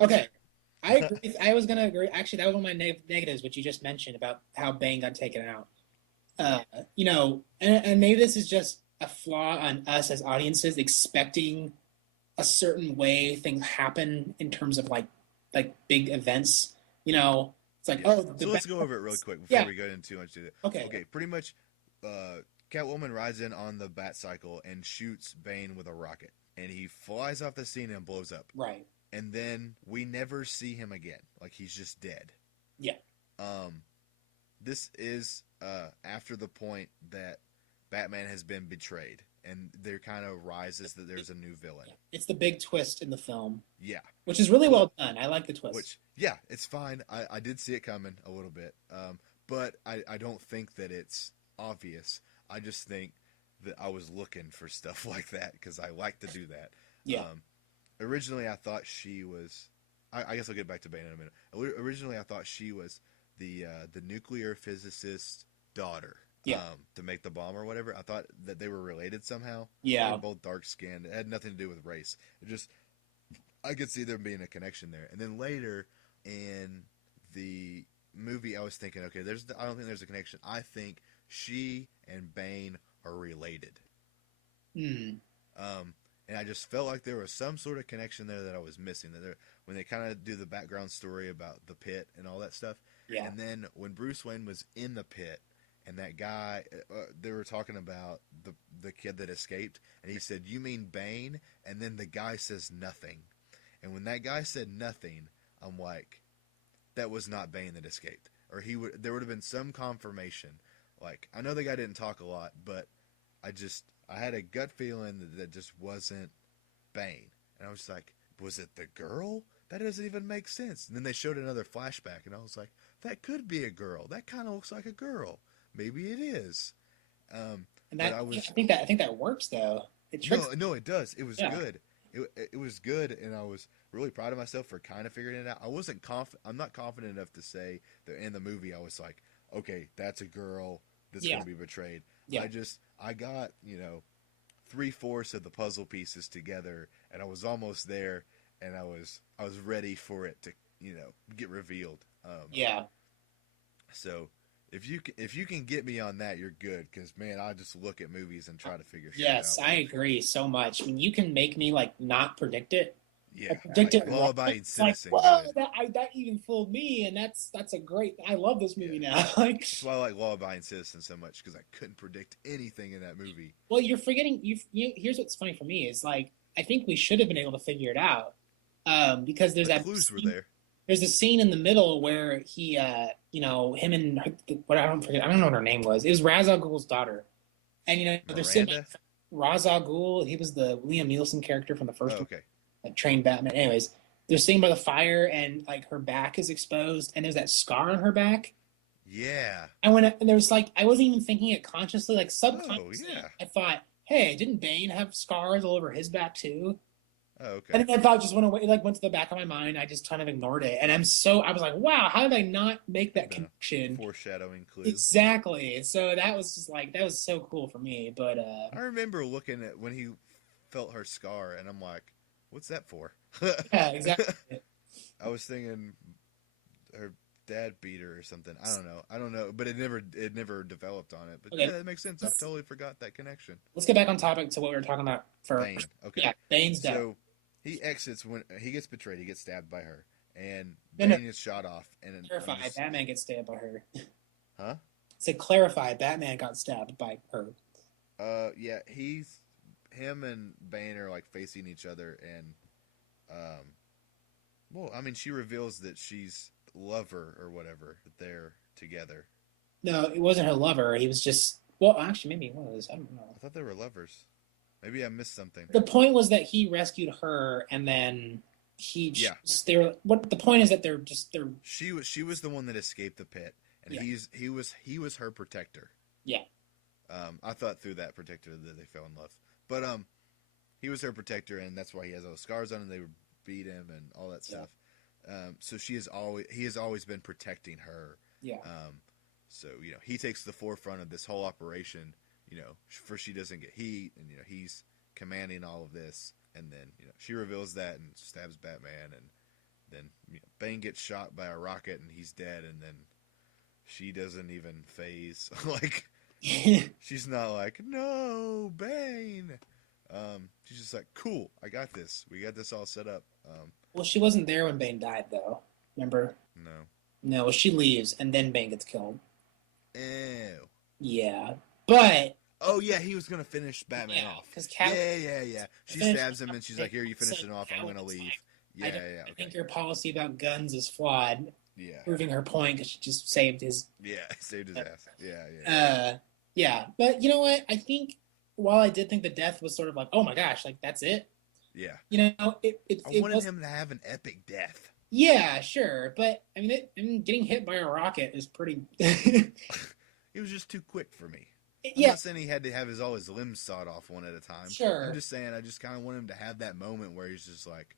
Okay, I agree. I was gonna agree. Actually, that was one of my negatives, which you just mentioned about how Bane got taken out. Uh, and maybe this is just a flaw on us as audiences expecting a certain way things happen in terms of like big events. It's like, Yeah. oh, So let's go over it really quick before yeah, we go into too much detail. okay, Okay, pretty much, Catwoman rides in on the Bat Cycle and shoots Bane with a rocket, and he flies off the scene and blows up. right, And then we never see him again. Like he's just dead. yeah, Um, this is after the point that Batman has been betrayed, and there kind of rises that there's a new villain. it's the big twist in the film, Yeah, which is really but well done. I like the twist. which yeah, it's fine. I did see it coming a little bit, but I don't think that it's obvious. I just think that I was looking for stuff like that because I like to do that. Yeah, Originally, I thought she was. I guess I'll get back to Bane in a minute. Originally, I thought she was the nuclear physicist's daughter yeah, to make the bomb or whatever. I thought that they were related somehow. They were yeah, both dark skinned. It had nothing to do with race. It just I could see there being a connection there. And then later in the movie, I was thinking, okay, I don't think there's a connection. I think she and Bane are related. mm, Um, and I just felt like there was some sort of connection there that I was missing. When they kind of do the background story about the pit and all that stuff, yeah, and then when Bruce Wayne was in the pit, and that guy, they were talking about the kid that escaped, and he said, "You mean Bane?" And then the guy says nothing, and when that guy said nothing, I'm like, that was not Bane that escaped, or there would have been some confirmation. Like I know the guy didn't talk a lot, but I had a gut feeling that just wasn't Bane, and I was like, was it the girl? That doesn't even make sense. And then they showed another flashback, and I was like, that could be a girl. That kind of looks like a girl. Maybe it is. Um, and but that I I was think that works though. It tricks. no, it does. It was Yeah, good. It was good, and I was really proud of myself for kind of figuring it out. I wasn't I'm not confident enough to say that in the movie I was like, okay, that's a girl that's going yeah, to be betrayed. yeah. I got 3/4 of the puzzle pieces together, and I was almost there, and I was ready for it to get revealed. Yeah. So if you can get me on that, you're good. Because man, I just look at movies and try to figure shit Yes, out. I Like agree so much. I mean, you can make me like not predict it or yeah, predict like it wrong. Lullaby and It's like, Citizen whoa, good. that even fooled me, and that's a great. I love this Yeah, movie now. Like, that's why I like Lullaby and Citizen so much because I couldn't predict anything in that movie. well, you're forgetting. Here's what's funny for me is like I think we should have been able to figure it out, because The clues were there. there's a scene in the middle where him and what I don't know what her name was. It was Ra's al Ghul's daughter, and they're sitting Miranda. Ra's al Ghul. He was the Liam Neeson character from the Oh, first one okay. that trained Batman. Anyways, they're sitting by the fire, and like her back is exposed, and there's that scar on her back. Yeah. And there was like I wasn't even thinking it consciously, like Oh, subconsciously, yeah. I thought, hey, didn't Bane have scars all over his back too? Oh, And okay. then that thought just went away, like went to the back of my mind. I just kind of ignored it, and I was like, wow, how did I not make Could have that been a connection? foreshadowing clue. Exactly. So that was just like that was so cool for me. But I remember looking at when he felt her scar, and I'm like, "What's that for?" yeah, exactly. I was thinking her dad beat her or something. I don't know, but it never developed on it. But yeah, Okay, that makes sense. I let's totally forgot that connection. let's get back on topic to what we were talking about Bane. first. Okay, Yeah, Bane's death. so he exits when he gets betrayed. He gets stabbed by her, and No, no, Bane is shot off. And I'm clarify. just, Batman gets stabbed by her. huh? To clarify, Batman got stabbed by her. Yeah, him and Bane are like facing each other, and um, well, I mean, she reveals that she's lover or whatever. That they're together. No, it wasn't her lover. He was just well, actually, maybe it was. I don't know. I thought they were lovers. Maybe I missed something. The point was that he rescued her, and then Yeah, they were. What the point is that they're she was the one that escaped the pit, and yeah, he was her protector. yeah, I thought through that protector that they fell in love, but he was her protector, and that's why he has all the scars on him. They would beat him and all that yeah, stuff. So he has always been protecting her. yeah, So he takes the forefront of this whole operation. For she doesn't get heat, and he's commanding all of this, and then she reveals that and stabs Batman, and Then Bane gets shot by a rocket and he's dead, and then she doesn't even phase. Like, she's not like, no, Bane. She's just like, cool, I got this. We got this all set up. Well, she wasn't there when Bane died, though. Remember? No. No, she leaves, and then Bane gets killed. Ew. Yeah, but Oh yeah, he was gonna finish Batman yeah, off. because Yeah. She stabs him and she's like, "Here, you finish it off. I'm gonna leave." Like, Yeah, I okay. think your policy about guns is flawed. Yeah, Proving her point because she just saved his. yeah, saved his ass. Yeah. Yeah, but you know what? I think while I did think the death was sort of like, oh my gosh, like that's it. Yeah. You know, I wanted was, him to have an epic death. yeah, sure, but I mean, getting hit by a rocket is pretty. It was just too quick for me. I'm Yeah, not saying he had to have all his limbs sawed off one at a time. sure. I'm just saying I just kind of want him to have that moment where he's just like,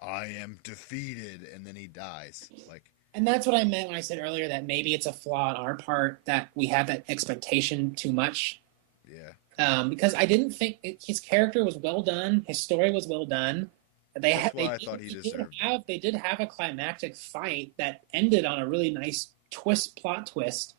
I am defeated, and then he dies. Like, And that's what I meant when I said earlier that maybe it's a flaw on our part that we have that expectation too much. yeah. Because I didn't think his character was well done, his story was well done. That's why I thought he deserved it. They did have a climactic fight that ended on a really nice plot twist.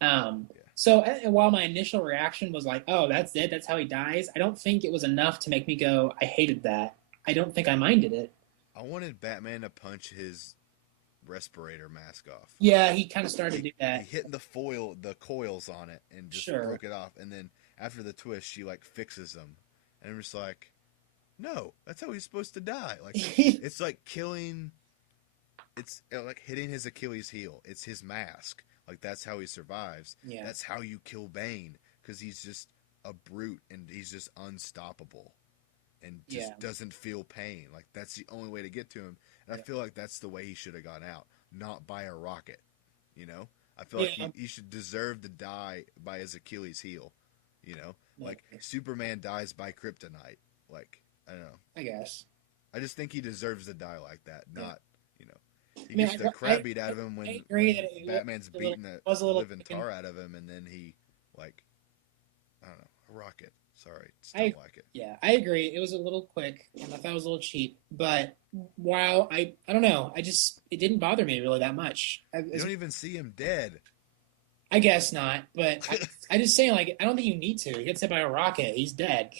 So while my initial reaction was like, "Oh, that's it, that's how he dies," I don't think it was enough to make me go, "I hated that." I don't think I minded it. I wanted Batman to punch his respirator mask off. Yeah, he kind of started to do that. He hit the coils on it, and just Sure. broke it off. And then after the twist, she like fixes them, and I'm just like, no, that's how he's supposed to die. Like, it's like killing. It's like hitting his Achilles heel. It's his mask. Like, that's how he survives. Yeah. That's how you kill Bane, because he's just a brute and he's just unstoppable, and just doesn't feel pain. Like, that's the only way to get to him. And I feel like that's the way he should have gone out, not by a rocket. You know, I feel like he should deserve to die by his Achilles heel. You know, like Superman dies by kryptonite. Like, I don't know. I guess. I just think he deserves to die like that. Not, you know, he I mean, gets the crap beat out of him when agree that it Batman's beating the living tar out of him, and then he, like, I don't know, a rocket. Sorry, still like it. Yeah, I agree. It was a little quick, and I thought it was a little cheap. But while I don't know, it didn't bother me really that much. You don't even see him dead. I guess not, but I just saying, like, I don't think you need to. He gets hit by a rocket, he's dead.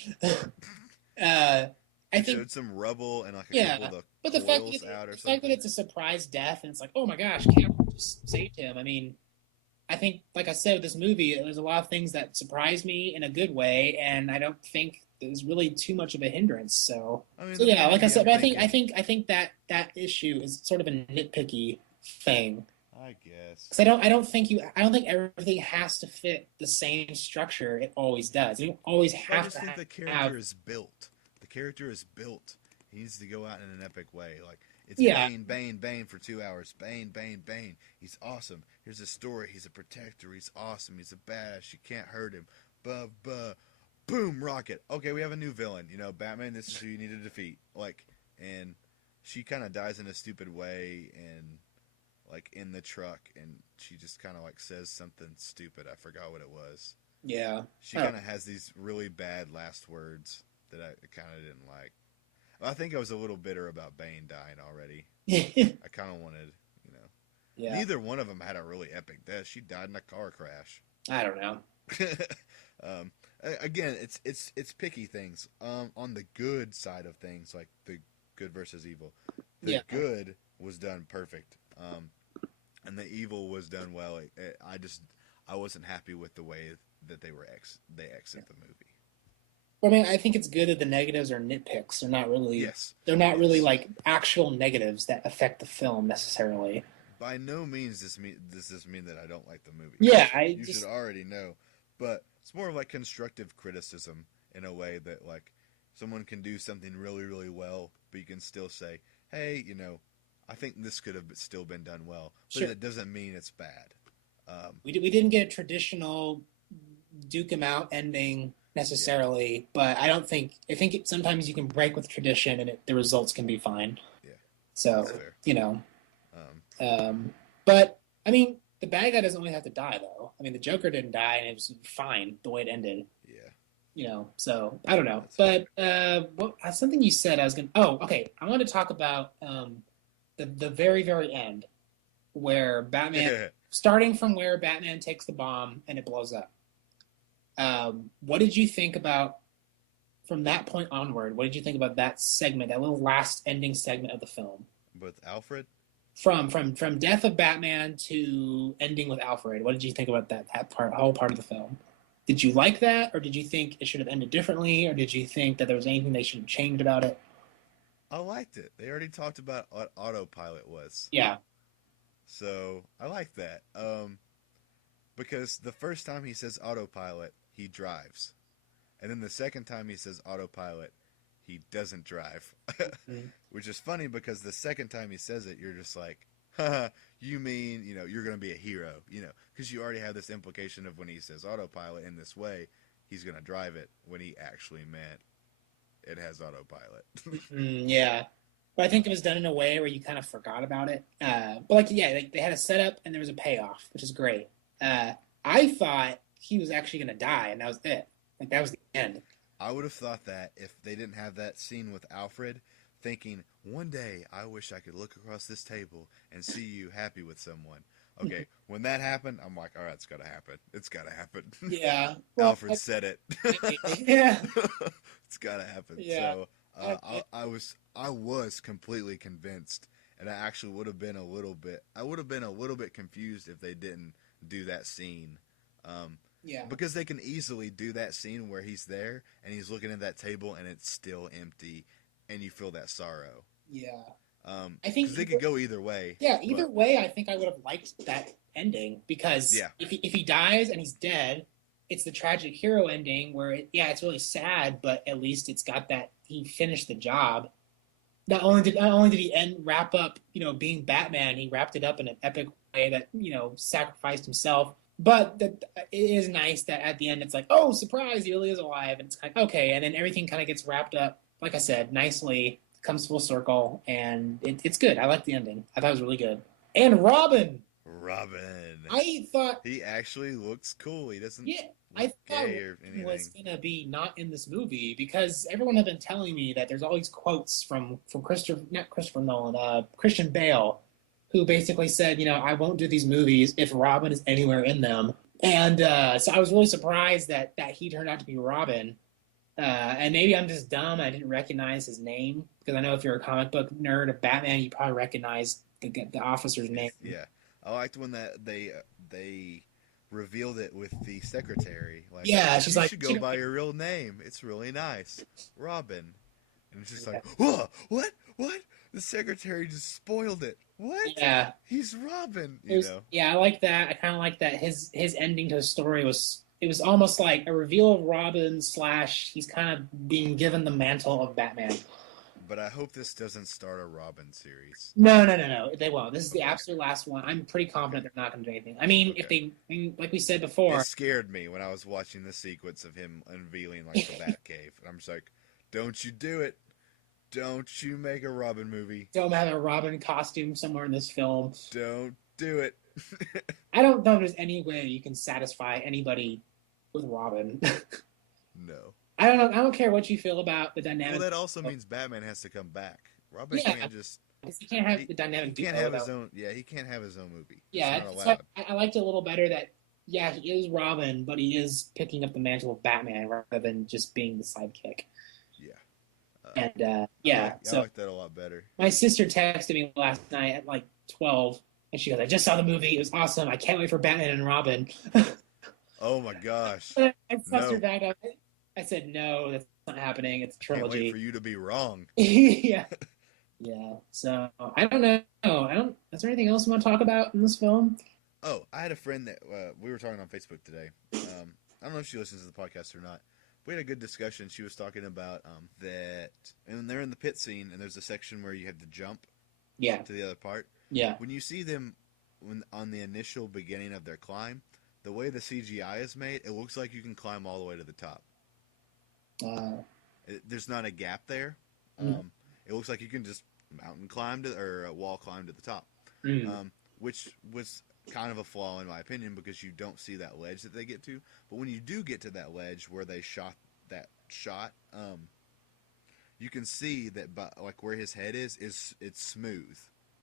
I think showed some rubble and like a couple of the but the fact that it's a surprise death and it's like, oh my gosh, Cameron just saved him. I mean, I think, like I said, with this movie, there's a lot of things that surprise me in a good way, and I don't think there's really too much of a hindrance. So yeah, like I said, but I think that issue is sort of a nitpicky thing. I guess. Because I don't think everything has to fit the same structure it always does. You don't always have to. I just think the character is built. The character is built. He needs to go out in an epic way. Like, it's Bane for 2 hours. Bane. He's awesome. Here's a story. He's a protector. He's awesome. He's a badass. You can't hurt him. Boom, rocket. Okay, we have a new villain. You know, Batman, this is who you need to defeat. Like, and she kind of dies in a stupid way, and like in the truck, and she just kind of like says something stupid. I forgot what it was. Yeah. She kind of has these really bad last words that I kind of didn't like. I think I was a little bitter about Bane dying already. I kind of wanted, you know. Yeah. Neither one of them had a really epic death. She died in a car crash. I don't know. Again, it's picky things. On the good side of things, like the good versus evil, the good was done perfect. And the evil was done well. I wasn't happy with the way that they exit the movie. I mean, I think it's good that the negatives are nitpicks. They're not really. Yes. They're not really like actual negatives that affect the film necessarily. By no means does this mean that I don't like the movie. Yeah, you should already know, but it's more of like constructive criticism in a way that like someone can do something really, really well, but you can still say, hey, you know, I think this could have still been done well, but it doesn't mean it's bad. We didn't get a traditional duke 'em out ending necessarily, but I think sometimes you can break with tradition and the results can be fine. Yeah. So, you know. But, I mean, the bad guy doesn't only have to die, though. I mean, the Joker didn't die, and it was fine the way it ended. Yeah. You know, so, I don't know. But something you said I was going to... Oh, okay. I want to talk about the very very end where Batman, starting from where Batman takes the bomb and it blows up. What did you think about from that point onward? What did you think about that segment, that little last ending segment of the film? With Alfred, From death of Batman to ending with Alfred. What did you think about that part, whole part of the film? Did you like that, or did you think it should have ended differently, or did you think that there was anything they should have changed about it? I liked it. They already talked about what autopilot was, Yeah. so I like that. Because the first time he says autopilot, he drives, and then the second time he says autopilot, he doesn't drive. Mm-hmm. Which is funny because the second time he says it, you're just like, haha, you mean, you're going to be a hero, because you already have this implication of when he says autopilot in this way, he's going to drive it, when he actually meant it has autopilot. Yeah. But I think it was done in a way where you kind of forgot about it. But like, yeah, they had a setup and there was a payoff, which is great. I thought he was actually going to die, and that was it. Like, that was the end. I would have thought that if they didn't have that scene with Alfred, thinking, one day I wish I could look across this table and see you happy with someone. Okay, when that happened, I'm like, all right, it's got to happen. It's got to happen. Yeah. Alfred said it. Yeah. It's got to happen. Yeah. So I was completely convinced, and I actually would have been a little bit confused if they didn't do that scene. Yeah. Because they can easily do that scene where he's there and he's looking at that table and it's still empty, and you feel that sorrow. Yeah. I think because they could go either way. Yeah, either way, I think I would have liked that ending, because if he dies and he's dead, it's the tragic hero ending where it's really sad, but at least it's got that he finished the job. Not only did he wrap up, being Batman, he wrapped it up in an epic way that sacrificed himself. But it is nice that at the end it's like, oh, surprise, he really is alive, and it's kind of okay, and then everything kind of gets wrapped up, like I said, nicely, comes full circle, and it's good. I like the ending. I thought it was really good. And Robin. I thought he actually looks cool. He doesn't. Yeah, I thought he was gonna be not in this movie, because everyone had been telling me that there's all these quotes from not Christopher Nolan, Christian Bale, who basically said, I won't do these movies if Robin is anywhere in them. And so I was really surprised that he turned out to be Robin. And maybe I'm just dumb. I didn't recognize his name, because I know if you're a comic book nerd of Batman, you probably recognize the officer's name. Yeah, I liked when that they revealed it with the secretary. Like, yeah, she's you like, should go by your real name. It's really nice, Robin. And it's just like, whoa, what? The secretary just spoiled it. What? Yeah. He's Robin, Yeah, I like that. I kind of like that his ending to his story was almost like a reveal of Robin / he's kind of being given the mantle of Batman. But I hope this doesn't start a Robin series. No. They won't. This is the absolute last one. I'm pretty confident they're not going to do anything. I mean, like we said before. It scared me when I was watching the sequence of him unveiling like the Batcave. And I'm just like, don't you do it. Don't you make a Robin movie. Don't have a Robin costume somewhere in this film. Don't do it. I don't know if there's any way you can satisfy anybody with Robin. No. I don't know. I don't care what you feel about the dynamic. Well, that also means Batman has to come back. Robin can't just. He can't have the dynamic. He can't have his own. Yeah, he can't have his own movie. Yeah, so I liked it a little better that. Yeah, he is Robin, but he is picking up the mantle of Batman rather than just being the sidekick. And I like that a lot better. My sister texted me last night at like 12, and she goes, "I just saw the movie. It was awesome. I can't wait for Batman and Robin." Oh my gosh! I pressed her back up. I said, "No, that's not happening. It's a trilogy." Can't wait for you to be wrong. Yeah. So I don't know. Is there anything else you want to talk about in this film? Oh, I had a friend that we were talking on Facebook today. I don't know if she listens to the podcast or not. We had a good discussion. She was talking about that, and they're in the pit scene, and there's a section where you have to jump to the other part. Yeah. When you see them on the initial beginning of their climb, the way the CGI is made, it looks like you can climb all the way to the top. There's not a gap there. It looks like you can just mountain climb or wall climb to the top, which was kind of a flaw in my opinion, because you don't see that ledge that they get to. But when you do get to that ledge where they shot that shot, you can see that like where his head is it's smooth.